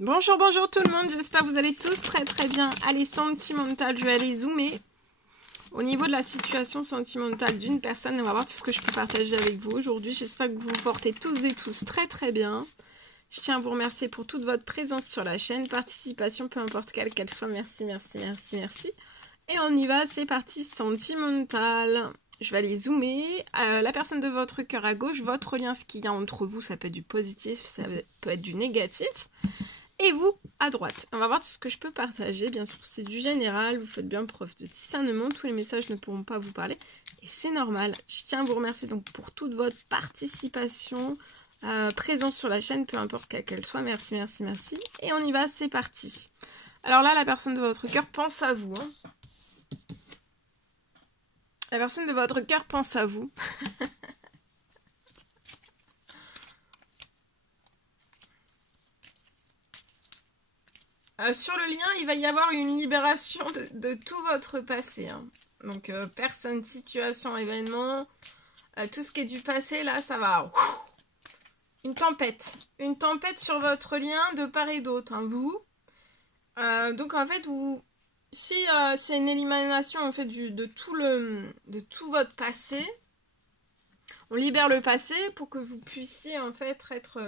Bonjour, bonjour tout le monde, j'espère que vous allez tous très très bien. Allez, sentimental, je vais aller zoomer au niveau de la situation sentimentale d'une personne. On va voir tout ce que je peux partager avec vous aujourd'hui. J'espère que vous vous portez tous et tous très très bien. Je tiens à vous remercier pour toute votre présence sur la chaîne, participation, peu importe qu'elle soit. Merci, merci, merci, merci. Et on y va, c'est parti, sentimental. Je vais aller zoomer. La personne de votre cœur à gauche, votre lien, ce qu'il y a entre vous, ça peut être du positif, ça peut être du négatif. Et vous, à droite. On va voir tout ce que je peux partager. Bien sûr, c'est du général. Vous faites bien preuve de discernement. Tous les messages ne pourront pas vous parler. Et c'est normal. Je tiens à vous remercier donc pour toute votre participation, présence sur la chaîne, peu importe quelle qu'elle soit. Merci, merci, merci. Et on y va, c'est parti. Alors là, la personne de votre cœur pense à vous. Hein. La personne de votre cœur pense à vous. Sur le lien, il va y avoir une libération de tout votre passé. Hein. Donc, personne, situation, événement, tout ce qui est du passé, là, ça va. Une tempête. Une tempête sur votre lien de part et d'autre. Hein, vous. Donc, en fait, si c'est une élimination en fait, de tout votre passé, on libère le passé pour que vous puissiez en fait être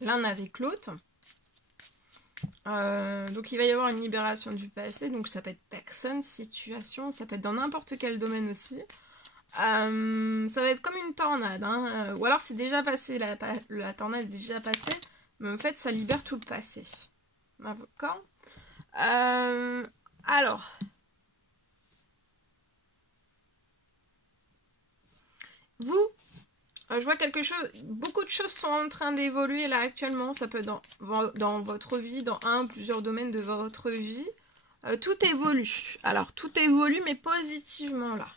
l'un avec l'autre. Donc il va y avoir une libération du passé, donc ça peut être personne, situation, ça peut être dans n'importe quel domaine aussi. Ça va être comme une tornade, hein. Ou alors c'est déjà passé, la tornade est déjà passée, mais en fait ça libère tout le passé. D'accord. Alors, vous, je vois quelque chose, beaucoup de choses sont en train d'évoluer là actuellement, ça peut être dans votre vie, dans un ou plusieurs domaines de votre vie. Tout évolue. Alors, tout évolue, mais positivement là.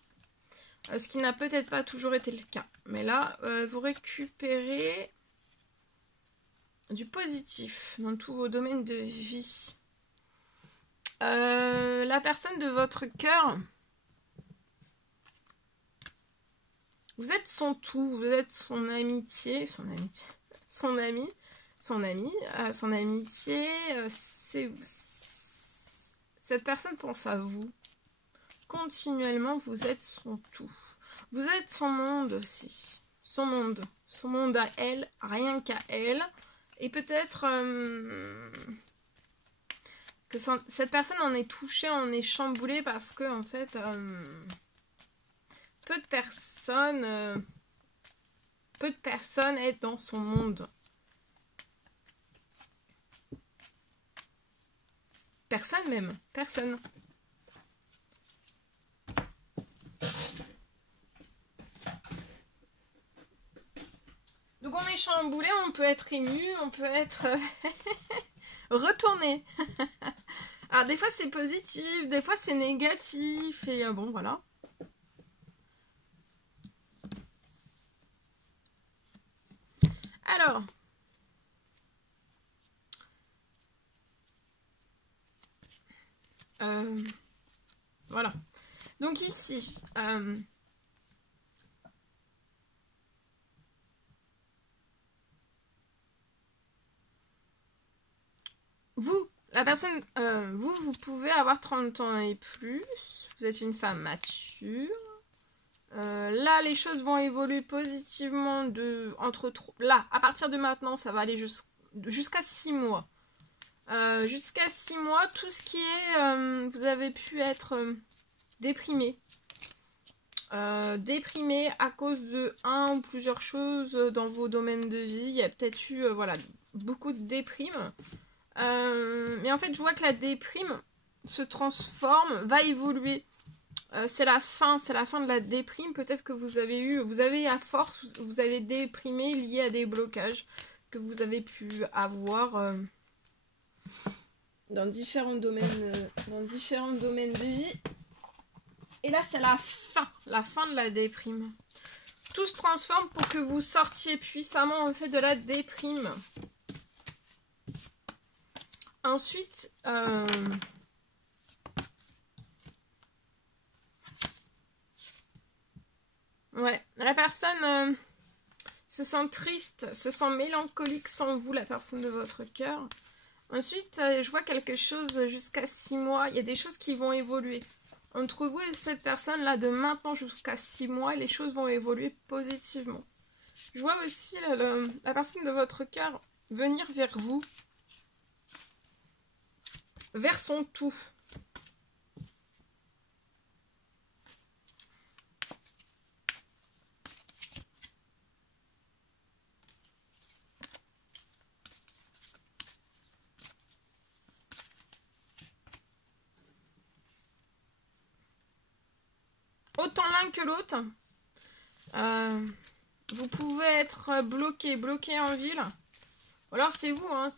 Ce qui n'a peut-être pas toujours été le cas. Mais là, vous récupérez du positif dans tous vos domaines de vie. La personne de votre cœur, vous êtes son tout, vous êtes son amitié, son ami, son amitié, cette personne pense à vous. Continuellement, vous êtes son tout. Vous êtes son monde aussi. Son monde à elle, rien qu'à elle. Et peut-être que cette personne en est touchée, en est chamboulée parce que, en fait, peu de personnes est dans son monde. Personne même. Personne. Donc on est chamboulé, on peut être ému, on peut être retourné. Alors des fois c'est positif, des fois c'est négatif, et bon voilà. Alors, voilà. Donc ici, vous, la personne, vous pouvez avoir 30 ans et plus, vous êtes une femme mature. Là, les choses vont évoluer positivement là, à partir de maintenant, ça va aller jusqu'à 6 mois. Jusqu'à 6 mois, tout ce qui est... vous avez pu être déprimé. Déprimé à cause de un ou plusieurs choses dans vos domaines de vie. Il y a peut-être eu voilà, beaucoup de déprime. Mais en fait, je vois que la déprime se transforme, va évoluer. C'est la fin de la déprime. Peut-être que vous avez à force, vous avez déprimé lié à des blocages que vous avez pu avoir dans différents domaines de vie. Et là, c'est la fin de la déprime. Tout se transforme pour que vous sortiez puissamment en fait de la déprime. Ensuite, ouais, la personne, se sent triste, se sent mélancolique sans vous, la personne de votre cœur. Ensuite, je vois quelque chose jusqu'à 6 mois. Il y a des choses qui vont évoluer. Entre vous et cette personne-là, de maintenant jusqu'à 6 mois, les choses vont évoluer positivement. Je vois aussi la personne de votre cœur venir vers vous, vers son tout. Autant l'un que l'autre. Vous pouvez être bloqué en ville. Ou alors c'est vous, hein,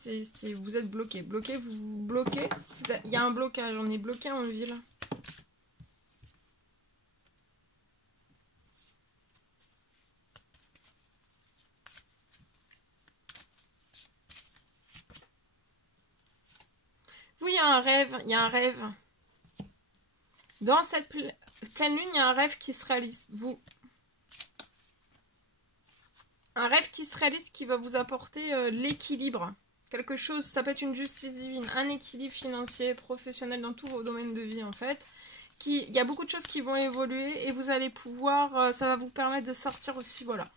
vous êtes bloqué. Vous bloquez. Il y a un blocage, on est bloqué en ville. Vous, il y a un rêve. Dans cette pleine lune, il y a un rêve qui se réalise. Vous. Un rêve qui se réalise qui va vous apporter l'équilibre. Quelque chose, ça peut être une justice divine, un équilibre financier, professionnel dans tous vos domaines de vie en fait. Il y a beaucoup de choses qui vont évoluer et vous allez pouvoir, ça va vous permettre de sortir aussi, voilà,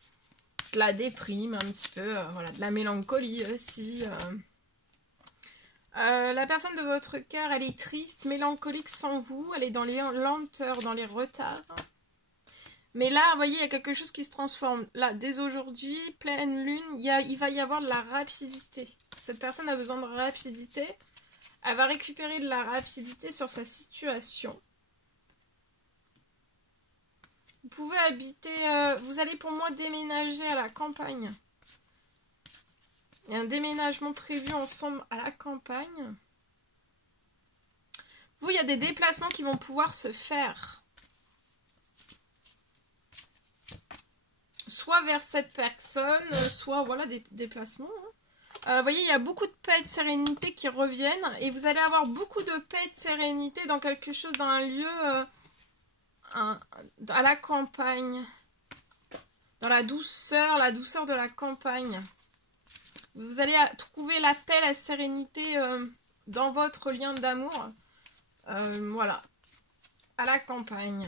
de la déprime un petit peu, voilà, de la mélancolie aussi. La personne de votre cœur, elle est triste, mélancolique sans vous, elle est dans les lenteurs, dans les retards. Mais là, vous voyez, il y a quelque chose qui se transforme. Là, dès aujourd'hui, pleine lune, il va y avoir de la rapidité. Cette personne a besoin de rapidité. Elle va récupérer de la rapidité sur sa situation. Vous pouvez habiter... vous allez pour moi déménager à la campagne. Il y a un déménagement prévu ensemble à la campagne. Vous, il y a des déplacements qui vont pouvoir se faire. Soit vers cette personne, soit voilà des déplacements. Vous voyez, il y a beaucoup de paix et de sérénité qui reviennent. Et vous allez avoir beaucoup de paix et de sérénité dans quelque chose, dans un lieu à la campagne. Dans la douceur de la campagne. Vous allez trouver la paix, la sérénité dans votre lien d'amour. Voilà. À la campagne.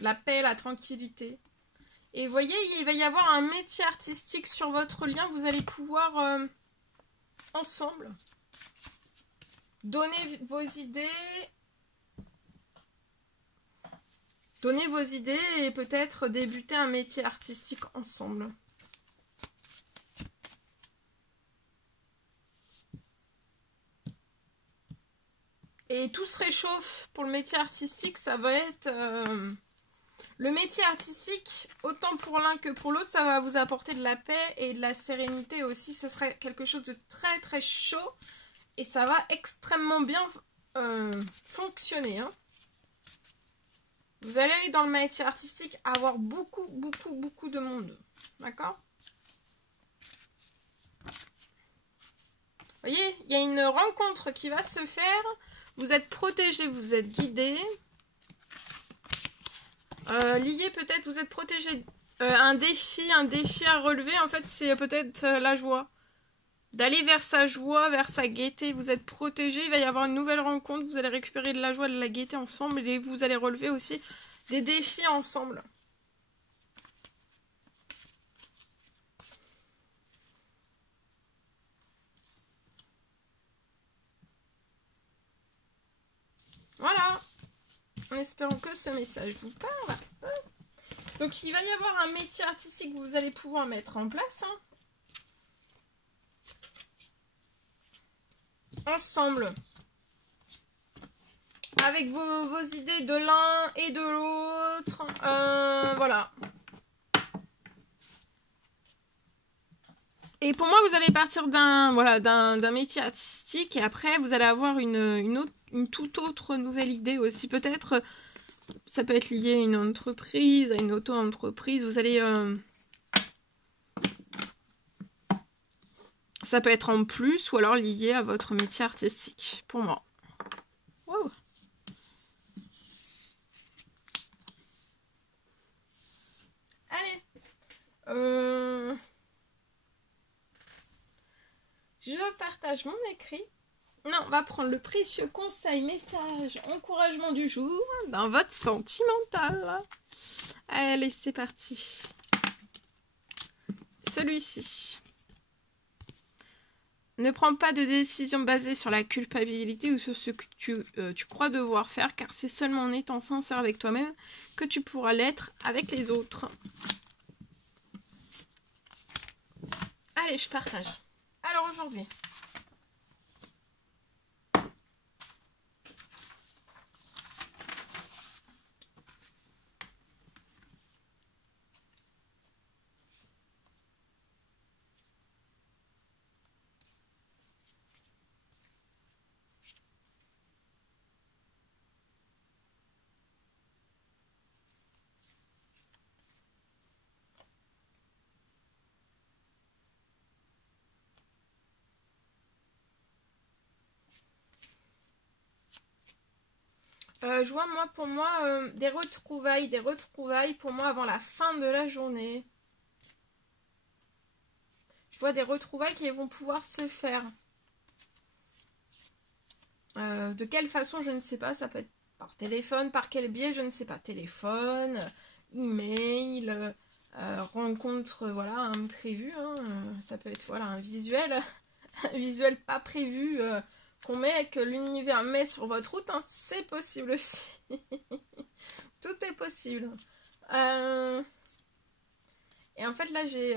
La paix, la tranquillité. Et vous voyez, il va y avoir un métier artistique sur votre lien. Vous allez pouvoir, ensemble, donner vos idées. Donner vos idées et peut-être débuter un métier artistique ensemble. Et tout se réchauffe pour le métier artistique, ça va être... Le métier artistique, autant pour l'un que pour l'autre, ça va vous apporter de la paix et de la sérénité aussi. Ça sera quelque chose de très très chaud et ça va extrêmement bien fonctionner. Hein. Vous allez dans le métier artistique avoir beaucoup de monde. D'accord ? Vous voyez, il y a une rencontre qui va se faire. Vous êtes protégé, vous êtes guidé. Lié peut-être, vous êtes protégé. Un défi à relever, en fait, c'est peut-être la joie. D'aller vers sa joie, vers sa gaieté. Vous êtes protégé, il va y avoir une nouvelle rencontre. Vous allez récupérer de la joie, de la gaieté ensemble. Et vous allez relever aussi des défis ensemble. Voilà. En espérant que ce message vous parle. Donc il va y avoir un métier artistique que vous allez pouvoir mettre en place. Hein. Ensemble. Avec vos idées de l'un et de l'autre. Voilà. Et pour moi, vous allez partir d'un métier artistique et après, vous allez avoir une toute autre nouvelle idée aussi. Peut-être, ça peut être lié à une entreprise, à une auto-entreprise. Vous allez... ça peut être en plus ou alors lié à votre métier artistique, pour moi. Wow. Allez. Je partage mon écrit. Non, on va prendre le précieux conseil, message, encouragement du jour dans votre sentimental. Allez, c'est parti. Celui-ci. Ne prends pas de décision basée sur la culpabilité ou sur ce que tu crois devoir faire, car c'est seulement en étant sincère avec toi-même que tu pourras l'être avec les autres. Allez, je partage. Alors aujourd'hui, je vois pour moi des retrouvailles pour moi avant la fin de la journée. Je vois des retrouvailles qui vont pouvoir se faire. De quelle façon, je ne sais pas, ça peut être par téléphone, par quel biais, je ne sais pas, téléphone, email, rencontre, voilà, imprévue, hein, ça peut être, voilà, un visuel pas prévu qu'on met, que l'univers met sur votre route, hein, c'est possible aussi. Tout est possible. Et en fait, là, j'ai...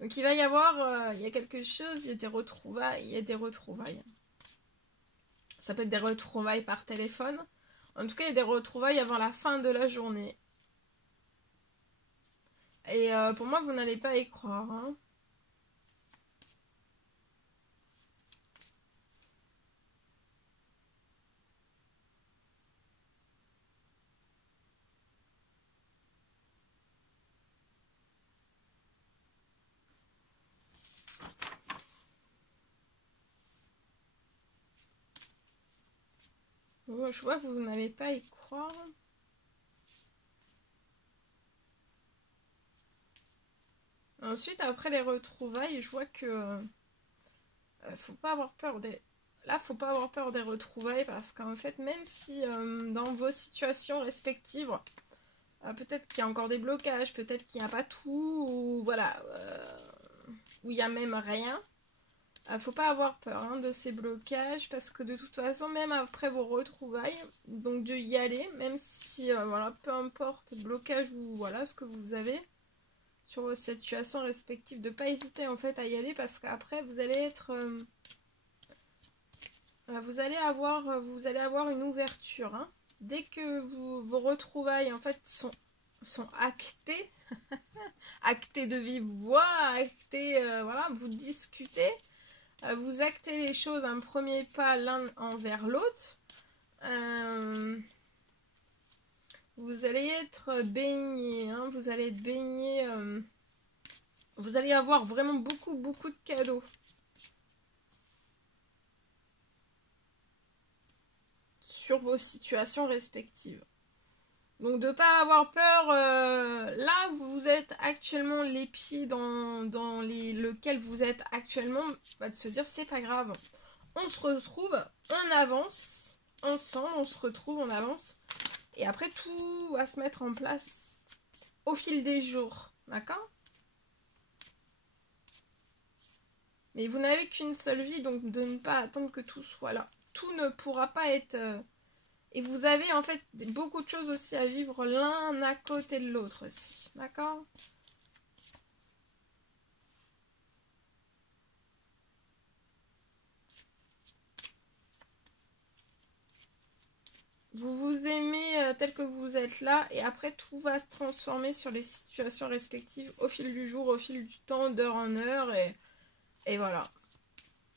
Donc, il va y avoir... il y a quelque chose, il y a des retrouvailles. Ça peut être des retrouvailles par téléphone. En tout cas, il y a des retrouvailles avant la fin de la journée. Et pour moi, vous n'allez pas y croire, hein. Je vois que vous n'allez pas y croire. Ensuite, après les retrouvailles, je vois que faut pas avoir peur des... Là, faut pas avoir peur des retrouvailles parce qu'en fait, même si dans vos situations respectives, peut-être qu'il y a encore des blocages, peut-être qu'il n'y a pas tout, ou voilà, où il n'y a même rien. Faut pas avoir peur hein, de ces blocages parce que de toute façon, même après vos retrouvailles, donc de y aller, même si, voilà, peu importe blocage ou voilà ce que vous avez sur vos situations respectives, de ne pas hésiter en fait à y aller parce qu'après vous allez être... vous allez avoir une ouverture. Hein. Dès que vos retrouvailles en fait sont actées, actées de vive voix, actées, voilà, vous discutez, vous actez les choses un premier pas l'un envers l'autre. Vous allez être baigné, hein, vous allez être baigné, vous allez avoir vraiment beaucoup de cadeaux. Sur vos situations respectives. Donc de ne pas avoir peur, là où vous êtes actuellement, les pieds dans lequel vous êtes actuellement, de se dire c'est pas grave. On se retrouve, on avance, ensemble, on se retrouve, on avance. Et après tout va se mettre en place au fil des jours, d'accord? Mais vous n'avez qu'une seule vie, donc de ne pas attendre que tout soit là. Tout ne pourra pas être... Et vous avez en fait beaucoup de choses aussi à vivre l'un à côté de l'autre aussi. D'accord? Vous vous aimez tel que vous êtes là. Et après, tout va se transformer sur les situations respectives au fil du jour, au fil du temps, d'heure en heure. Et voilà.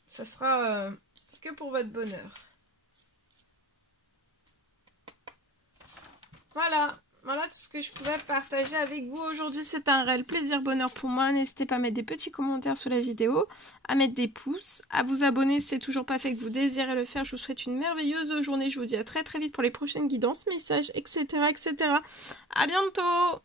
Ça sera que pour votre bonheur. Voilà tout ce que je pouvais partager avec vous aujourd'hui. C'est un réel plaisir, bonheur pour moi. N'hésitez pas à mettre des petits commentaires sous la vidéo, à mettre des pouces, à vous abonner si c'est toujours pas fait que vous désirez le faire. Je vous souhaite une merveilleuse journée. Je vous dis à très vite pour les prochaines guidances, messages, etc. À bientôt!